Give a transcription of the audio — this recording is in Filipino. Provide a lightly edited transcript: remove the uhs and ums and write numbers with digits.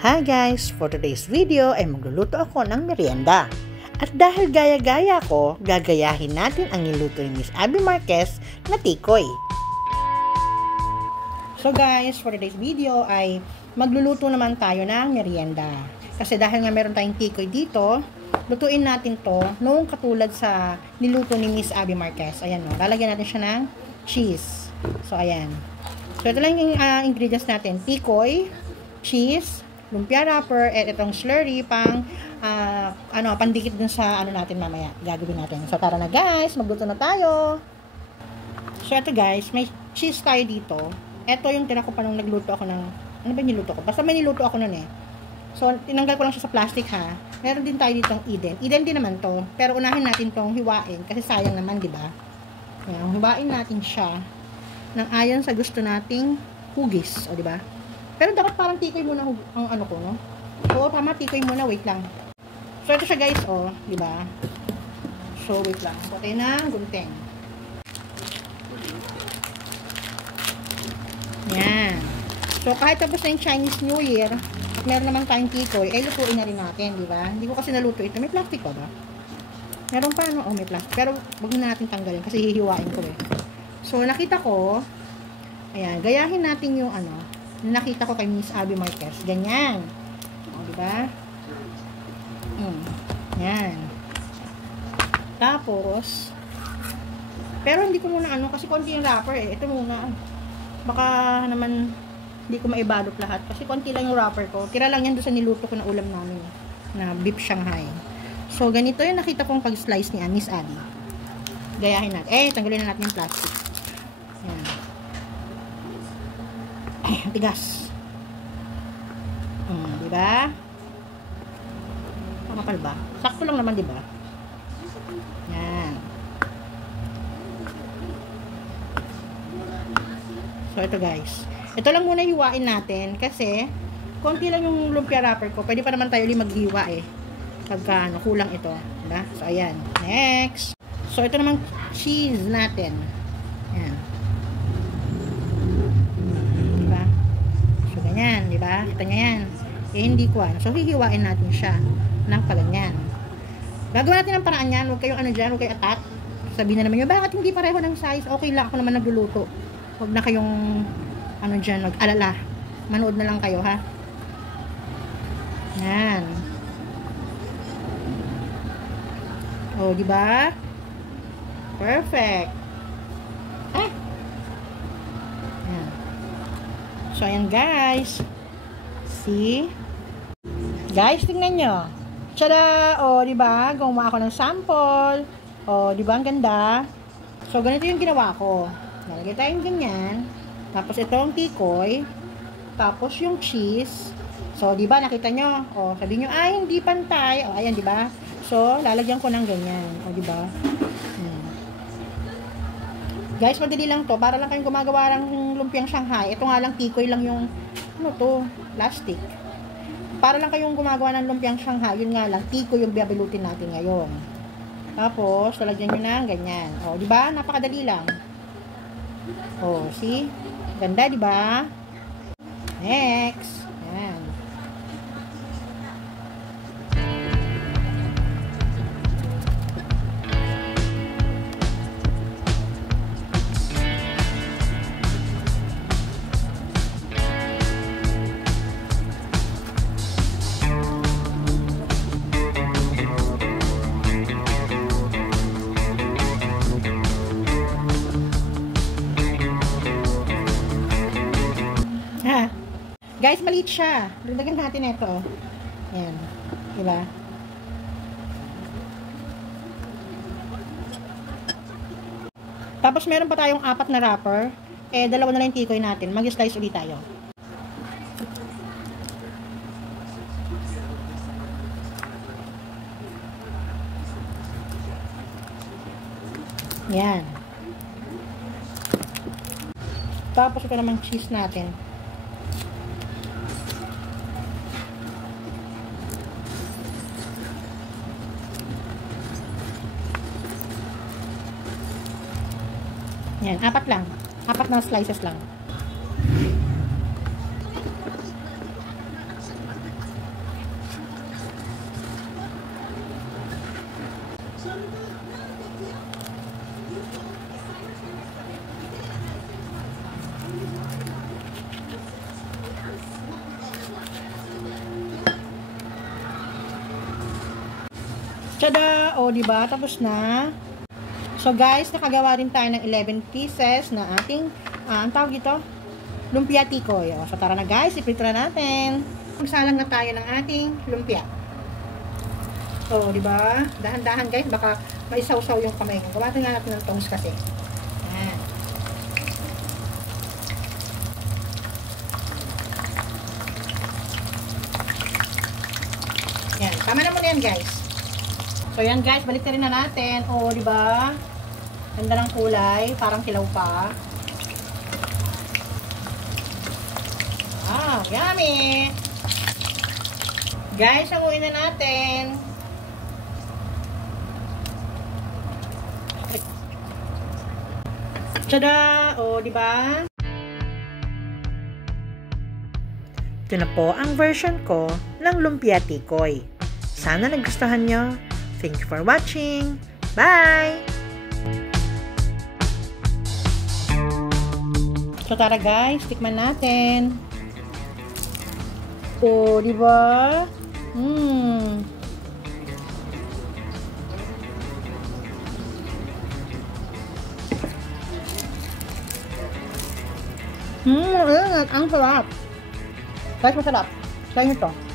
Hi guys! For today's video ay magluluto ako ng merienda. At dahil gaya-gaya ko, gagayahin natin ang niluto ni Miss Abby Marquez na tikoy. So guys, for today's video ay magluluto naman tayo ng merienda. Kasi dahil nga meron tayong tikoy dito, lutuin natin to noong katulad sa niluto ni Miss Abby Marquez. Ayan o, lalagyan natin siya ng cheese. So ayan. So ito lang yung ingredients natin. Tikoy, cheese, lumpia wrapper, at itong slurry pang pandikit dun sa natin mamaya gagawin natin. So tara na guys, magluto na tayo. So ito guys, may cheese tayo dito. Ito yung tira ko pa nung nagluto ako ng ano ba niluto ko? Basta may niluto ako nun eh. So tinanggal ko lang siya sa plastic ha. Meron din tayo ditong Eden. Eden din naman to, pero unahin natin tong hiwain kasi sayang naman, di ba? Ayan, hiwain natin siya nang ayon sa gusto nating hugis, o di ba? Pero dapat parang tikoy muna ang ano ko, no? Oo, tama, tikoy muna, wait lang. So, ito siya guys, oh, di ba? So, wait lang. Patay na, gunting. Yan. So, kahit tapos na yung Chinese New Year, at meron naman tayong tikoy, ay lutuin na rin natin, di ba? Hindi ko kasi naluto ito. May plastic pa ba? Meron pa, no? Oh, may plastic. Pero, wag na natin tanggalin kasi hihiwain ko eh. So, nakita ko, ayan, gayahin natin yung nakita ko kay Miss Abby Marquez. Ganyan. O, diba? Yan. Tapos, pero hindi ko muna kasi konti yung wrapper eh. Ito muna. Baka naman, hindi ko maibalot lahat. Kasi konti lang yung wrapper ko. Tira lang yan doon sa niluto ko na ulam namin. Na beef Shanghai. So, ganito yung nakita kong pag-slice ni Miss Abby. Gayahin natin. Tanggalin na natin yung plastic. Yan. Tigas. Diba? Makapal ba? Sakto lang naman, diba? Yan. So, ito guys. Ito lang muna hiwain natin kasi konti lang yung lumpia wrapper ko. Pwede pa naman tayo ulit maghiwa eh. Pagka kulang ito. Diba? So, ayan. Next. So, ito naman cheese natin. Yan. Yan, di ba? Kita niya yan. Eh, hindi ko So, hihiwain natin siya ng paganyan. Gagawin natin ang paraan yan. Huwag kayong dyan, huwag kayong atat. Sabihin na naman nyo, bakit hindi pareho ng size? Okay lang, ako naman nagluluto. Huwag na kayong dyan, mag-alala. Manood na lang kayo, ha? Yan. O, di ba? Perfect. So, ayan guys. See? Guys, tingnan nyo. Tada! O, diba? Gumawa ako ng sample. O, diba? Ang ganda. So, ganito yung ginawa ko. Nalagay tayong ganyan. Tapos, ito ang tikoy. Tapos, yung cheese. So, diba? Nakita nyo? O, sabi nyo, ay, hindi pantay. O, ayan, diba? So, lalagyan ko ng ganyan. O, diba? Guys, madali lang to. Para lang kayong gumagawa ng lumpiang Shanghai. Ito nga lang, tikoy lang yung, plastic. Para lang kayong gumagawa ng lumpiang Shanghai. Yun nga lang, tikoy yung biyabilutin natin ngayon. Tapos, lalagyan nyo na ganyan. O, diba? Napakadali lang. O, see? Ganda, diba? Next. Yan. Guys, maliit siya. Lagyan natin ito. Ayan. Diba? Tapos, meron pa tayong 4 na wrapper. Dalawa na lang yung tikoy natin. Mag-slice ulit tayo. Ayan. Tapos, ito naman cheese natin. Yan, 4 lang. 4 na slices lang. Tada! O, diba? Tapos na. So, guys, nakagawa din tayo ng 11 pieces na ating, ang tawag ito? Lumpia tikoy. O, so, tara na, guys. Iprito na natin. Magsalang na tayo ng ating lumpia. O, diba? Dahan-dahan, guys. Baka maisaw-saw yung kamay ko. Gawatin nga natin ng tongs kasi. Yan. Yan. Tama na muna yan, guys. So, yan guys, balik na rin na natin. O, diba? Ganda ng kulay. Parang kilaw pa. Wow, yummy! Guys, hanguin na natin. Tada! O, diba? Ito na po ang version ko ng lumpia tikoy. Sana nagustuhan nyo. Thank you for watching. Bye! So tara guys, tikman natin. Oh, di ba? Ang sarap. Guys, masarap. Try nyo to.